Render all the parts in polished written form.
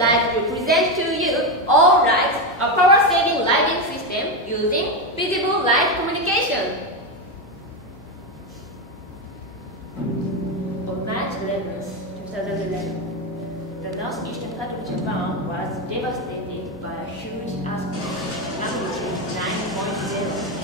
like to present to you All-Light, a power-saving lighting system using visible light communication. On March 11, 2011, the northeastern part of Japan was devastated by a huge earthquake, magnitude 9.0.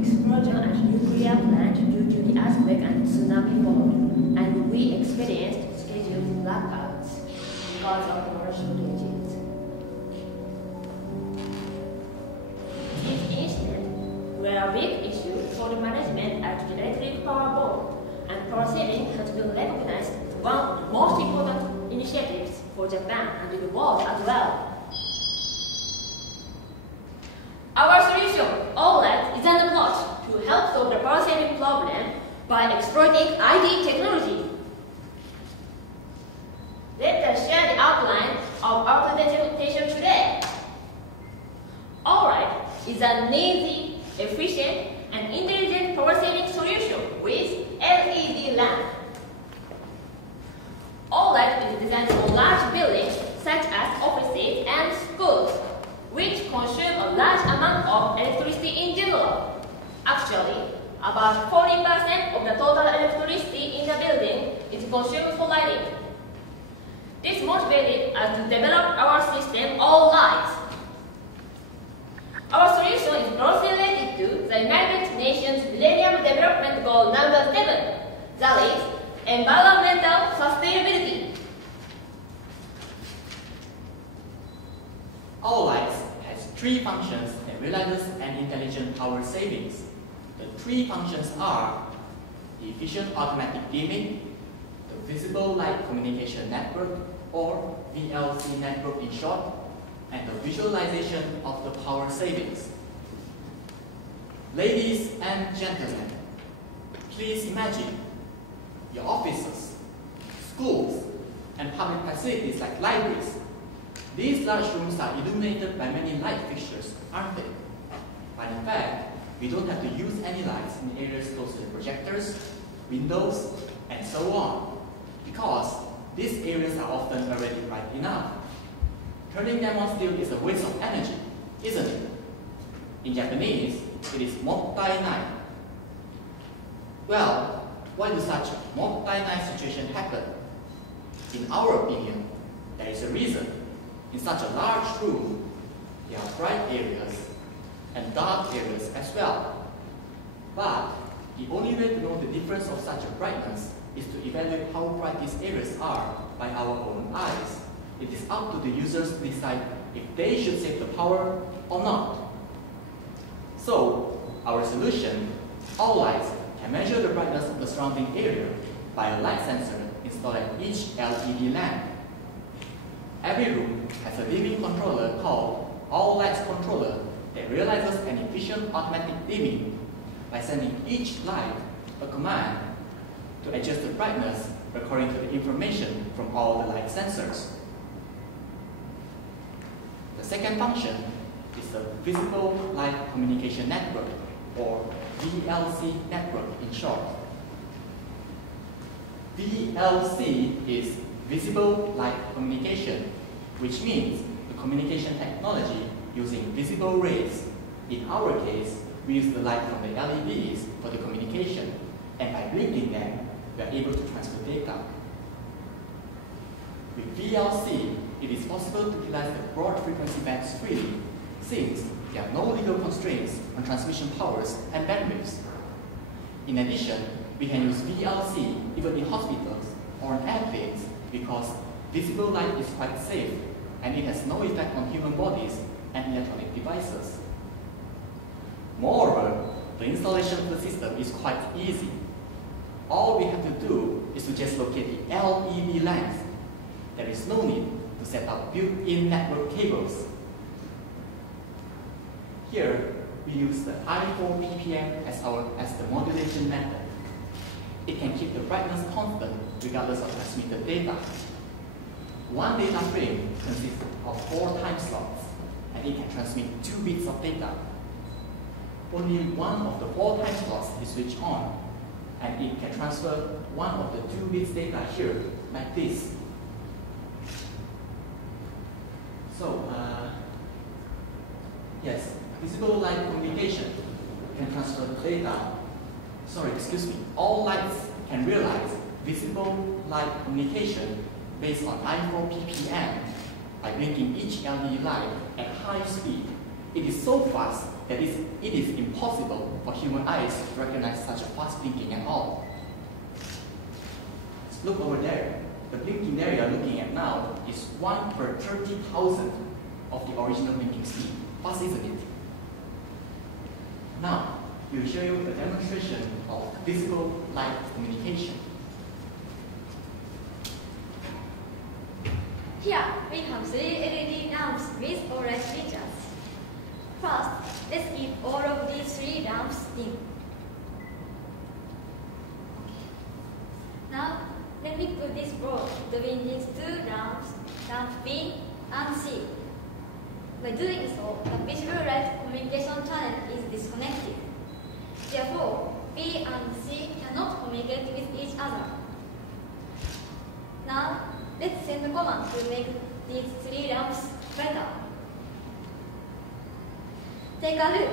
Explosion at nuclear plant due to the earthquake and tsunami followed, and we experienced scheduled blackouts because of power shortages. These incidents were a big issue for the management at the Electric Power Board, and power saving has been recognized as one of the most important initiatives for Japan and the world as well. Our solution, All-Light, is an approach to help solve the power saving problem by exploiting ID technology. Let us share the outline of our presentation today. All-Light is an easy, efficient, and intelligent power saving solution with LED lamp. All-Light is designed for large buildings such as offices and schools, which consume a large amount of electricity in general. Actually, about 40% of the total electricity in the building is consumed for lighting. This motivated us to develop our system, All-Light. Our solution is closely related to the United Nations Millennium Development Goal number 7, that is, environmental sustainability. All-Light has three functions that realizes an intelligent power savings. The three functions are the efficient automatic dimming, the visible light communication network, or VLC network in short, and the visualization of the power savings. Ladies and gentlemen, please imagine your offices, schools, and public facilities like libraries. These large rooms are illuminated by many light fixtures, aren't they? But in fact, we don't have to use any lights in areas close to the projectors, windows, and so on, because these areas are often already bright enough. Turning them on still is a waste of energy, isn't it? In Japanese, it is mottai-nai. Well, why does such a mottai-nai situation happen? In our opinion, there is a reason. In such a large room, there are bright areas and dark areas as well. But the only way to know the difference of such a brightness is to evaluate how bright these areas are by our own eyes. It is up to the users to decide if they should save the power or not. So, our solution, All-Light, can measure the brightness of the surrounding area by a light sensor installed at each LED lamp. Every room has a dimming controller called All-Light controller that realizes an efficient automatic dimming by sending each light a command to adjust the brightness according to the information from all the light sensors. The second function is the Visible Light Communication Network, or VLC network in short. VLC is Visible Light Communication, which means the communication technology using visible rays. In our case, we use the light from the LEDs for the communication, and by blinking them, we are able to transfer data. With VLC, it is possible to utilize the broad frequency bands freely, since there are no legal constraints on transmission powers and bandwidths. In addition, we can use VLC even in hospitals or on airplanes because visible light is quite safe and it has no effect on human bodies and electronic devices. Moreover, the installation of the system is quite easy. All we have to do is to just locate the LED lamps. There is no need to set up built-in network cables. Here, we use the I4 ppm as the modulation method. It can keep the brightness constant regardless of transmitted data. One data frame consists of 4 time slots, and it can transmit 2 bits of data. only one of the 4 time slots is switched on, and it can transfer one of the 2 bits data here, like this. So, yes, visible light communication can transfer data. Sorry, excuse me. All lights can realize visible light communication based on I4 ppm by blinking each LED light at high speed. It is so fast that it is impossible for human eyes to recognize such a fast blinking at all. Look over there. The blinking that you are looking at now is 1 per 30,000 of the original blinking speed. Fast, isn't it? Now, we will show you a demonstration of visible light communication. Here, we have 3 LED lamps with OLED features. First, let's keep all of these 3 lamps dim. Now, let me put this board between these 2 lamps, lamp B and C. By doing so, the visible light communication channel is disconnected. Therefore, B and C cannot communicate with each other. Now, let's send a command to make these 3 lamps brighter. Take a look.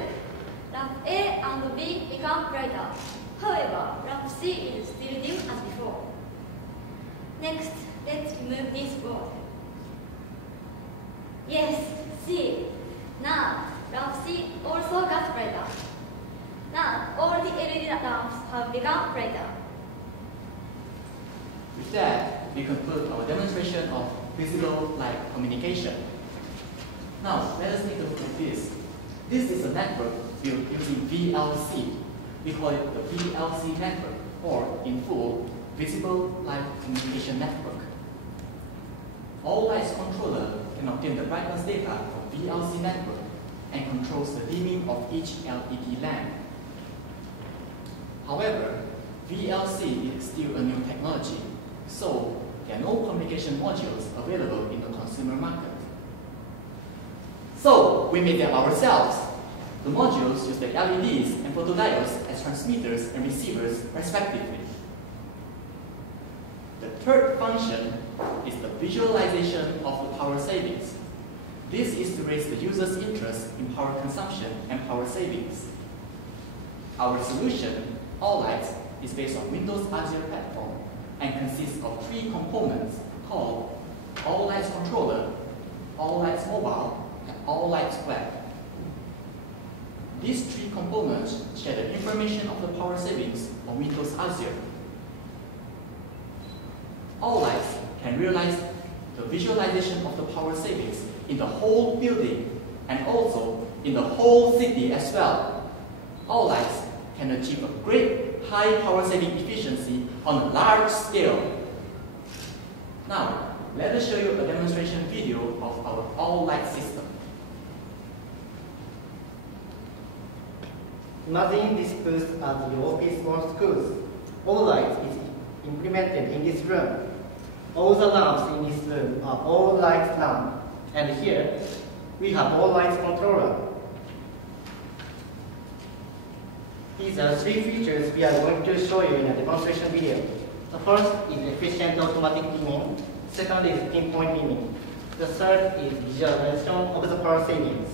Lamp A and B become brighter. However, lamp C is still dim as before. Next, let's remove this board. Yes, see. Now, lamp C also got brighter. Now, all the LED lamps have become brighter. With that, we conclude our demonstration of visible light communication. Now, let us take a look at this. This is a network built using VLC. We call it the VLC network, or in full, Visible Light Communication Network. All lights controller can obtain the brightness data from VLC network and controls the dimming of each LED lamp. However, VLC is still a new technology, so there are no communication modules available in the consumer market. So, we made them ourselves. The modules use the LEDs and photodiodes as transmitters and receivers, respectively. The third function is the visualization of the power savings. This is to raise the user's interest in power consumption and power savings. Our solution, All Lights, is based on Windows Azure platform and consists of 3 components called All Lights Controller, All Lights Mobile, and All Lights Web. These 3 components share the information of the power savings on Windows Azure. All Lights can realize the visualization of the power savings in the whole building and also in the whole city as well. All Lights can achieve a great high power saving efficiency on a large scale. Now, let us show you a demonstration video of our All Light system. Imagine this booth at your office or schools. All Lights is implemented in this room. All the lamps in this room are All Lights lamp. And here, we have All Lights controller. These are 3 features we are going to show you in a demonstration video. The first is efficient automatic dimming. Second is pinpoint dimming. The third is visualization of the power savings.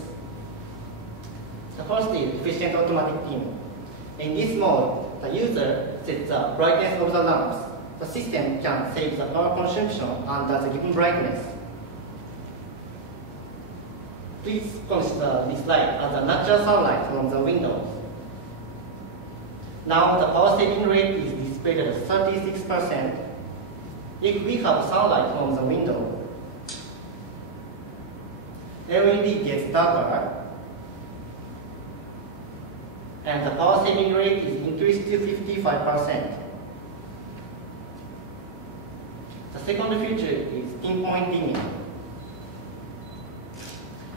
The first is efficient automatic dimming. In this mode, the user sets the brightness of the lamps. The system can save the power consumption under the given brightness. Please consider this light as a natural sunlight from the windows. Now the power saving rate is displayed at 36%. If we have sunlight from the window, LED gets darker, and the power saving rate is increased to 55%. The second feature is pinpoint dimming.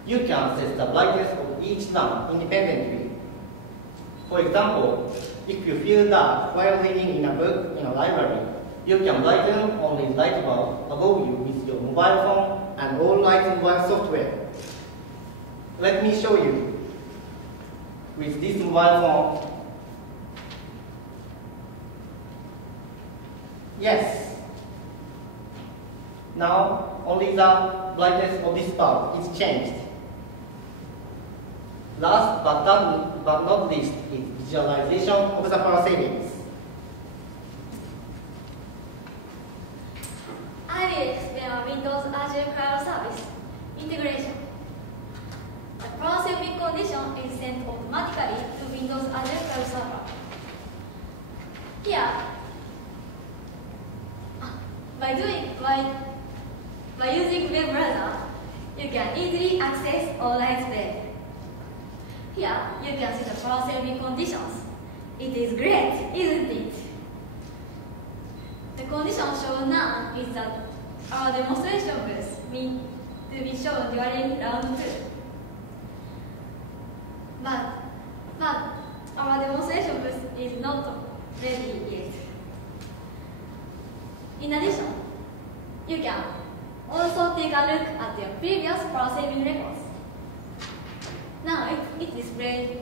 You can set the brightness of each lamp independently. For example, if you feel dark while reading in a book in a library, you can brighten only light bulb above you with your mobile phone and All Lights mobile software. Let me show you. with this mobile phone. Yes. Now only the brightness of this bulb is changed. Last but not least is visualization of the power savings. I will explain our Windows Azure Cloud Service integration. The power saving condition is sent automatically to Windows Azure Cloud Server. Here, by using web browser, you can easily access all lights web. Here, you can see the power saving conditions. It is great, isn't it? The condition shown now is that our demonstration booth will be shown during round 2. But our demonstration booth is not ready yet. In addition, you can also take a look at your previous power saving records. Now it displays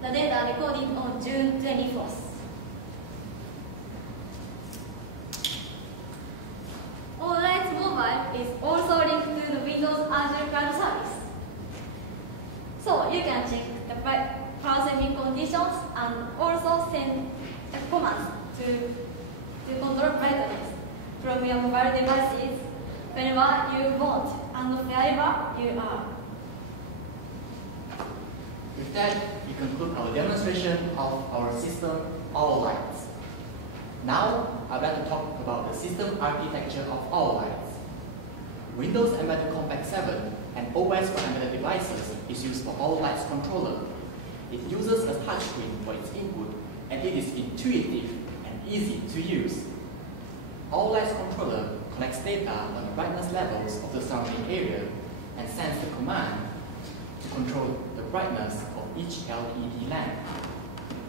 the data recorded on June 24th. All-Lights Mobile is also linked to the Windows Azure Cloud Service. So you can check the power saving conditions and also send commands to control brightness from your mobile devices whenever you want and wherever you are. With that, we conclude our demonstration of our system All-Lights. Now, I'd like to talk about the system architecture of All-Lights. Windows Embedded Compact 7 and OS for embedded devices is used for All-Lights controller. It uses a touchscreen for its input, and it is intuitive and easy to use. All-Lights controller collects data on the brightness levels of the surrounding area and sends the command to control the brightness of each LED lamp.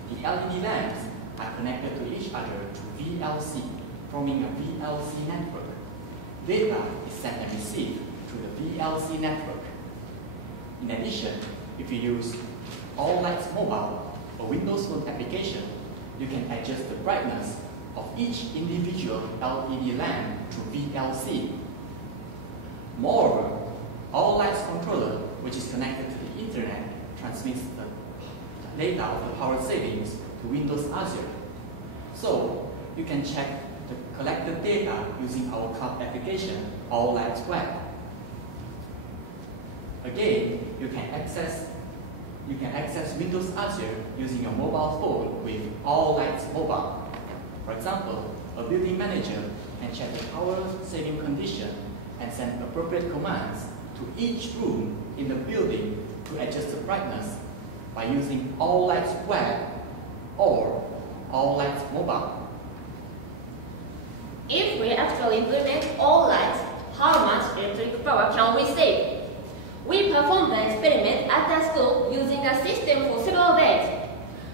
The LED lamps are connected to each other through VLC, forming a VLC network. Data is sent and received through the VLC network. In addition, if you use All-Lights Mobile or Windows Phone application, you can adjust the brightness of each individual LED lamp through VLC. Moreover, All-Lights controller, which is connected to the internet, transmits the data of the power savings to Windows Azure. So, you can check the collected data using our cloud application, All-Lights Web. Again, you can access Windows Azure using your mobile phone with All-Lights Mobile. For example, a building manager can check the power saving condition and send appropriate commands to each room in the building to adjust the brightness by using All-Lights Web or All-Lights Mobile. If we actually implement All-Lights, how much electric power can we save? We performed the experiment at the school using the system for several days.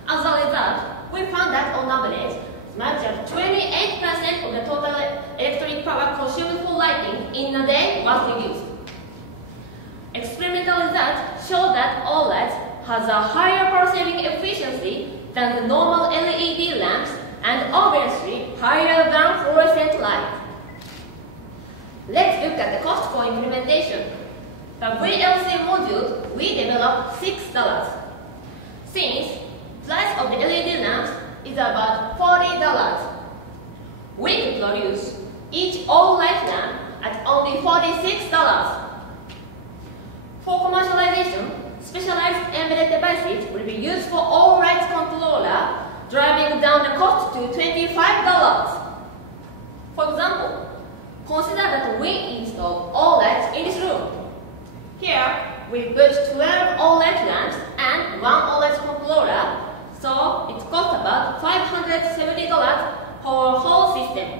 As a result, we found that on average, as much as 28% of the total electric power consumed for lighting in a day was reduced. Experimental results show that All-Lights has a higher power saving efficiency than the normal LED lamps and obviously higher than fluorescent light. Let's look at the cost for implementation. The VLC module we developed $6. Since the price of the LED lamps is about $40, we could produce each all-light lamp at only $46. For commercialization, specialized embedded devices will be used for all-light controller, driving down the cost to $25. For example, consider that we install all lights in this room. Here, we put 12 all-light lamps and one all-light controller, so it costs about $570 for a whole system.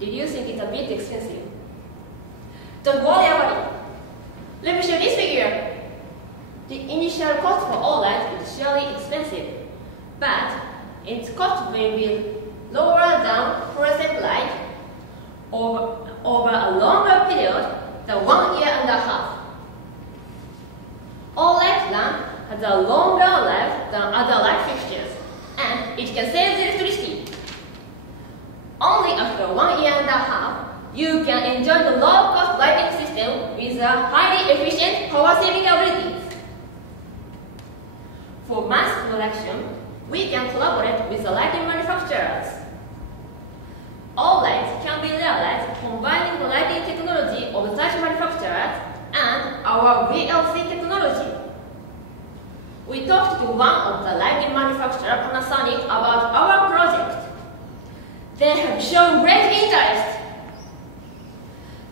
Did you think it's a bit expensive? Don't worry about it. Let me show this figure. The initial cost for all-light is surely expensive, but its cost will be lower than fluorescent light over a longer period than 1 year and a half. All-light lamp has has a longer life than other light fixtures, and it can save electricity. Only after 1 year and a half, you can enjoy the low-cost lighting system with a highly efficient power-saving abilities. For mass production, we can collaborate with the lighting manufacturers. All lights can be realized combining the lighting technology of such manufacturers and our VLC technology. We talked to one of the lighting manufacturer, Panasonic, about our project. They have shown great interest.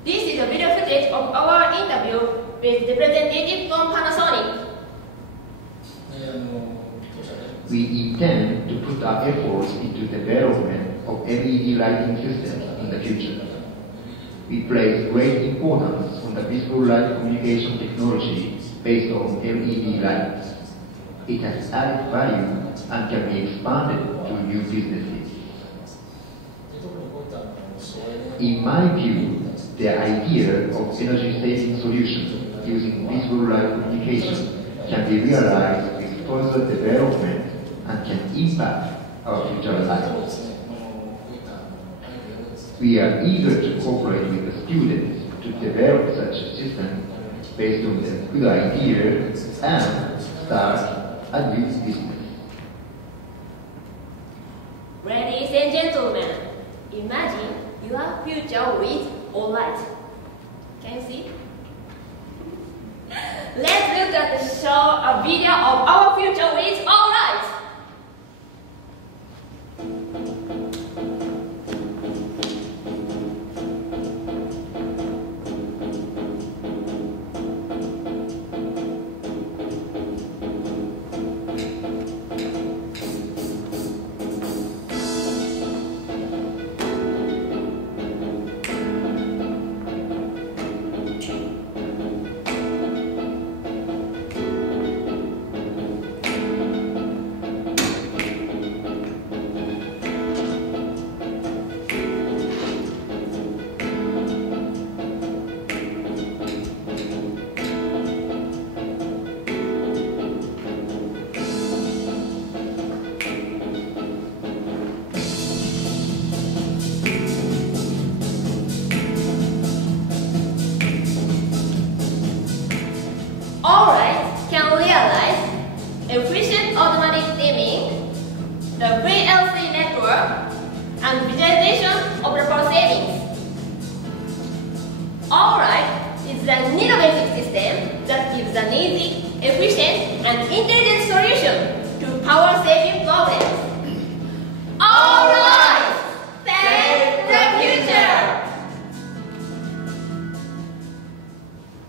This is a video footage of our interview with the representative from Panasonic. We intend to put our efforts into development of LED lighting systems in the future. We place great importance on the visible light communication technology based on LED lights. It has added value and can be expanded to new businesses. In my view, the idea of energy-saving solutions using visible light communication can be realized with further development and can impact our future lives. We are eager to cooperate with the students to develop such a system based on the good idea and start a new business. Ladies and gentlemen, imagine your future with all light. Can you see? Let's look at the show a video of our future with all light. Efficient automatic dimming, the VLC network, and visualization of the power savings. Alright is an innovative system that gives an easy, efficient, and intelligent solution to power saving problems. Alright!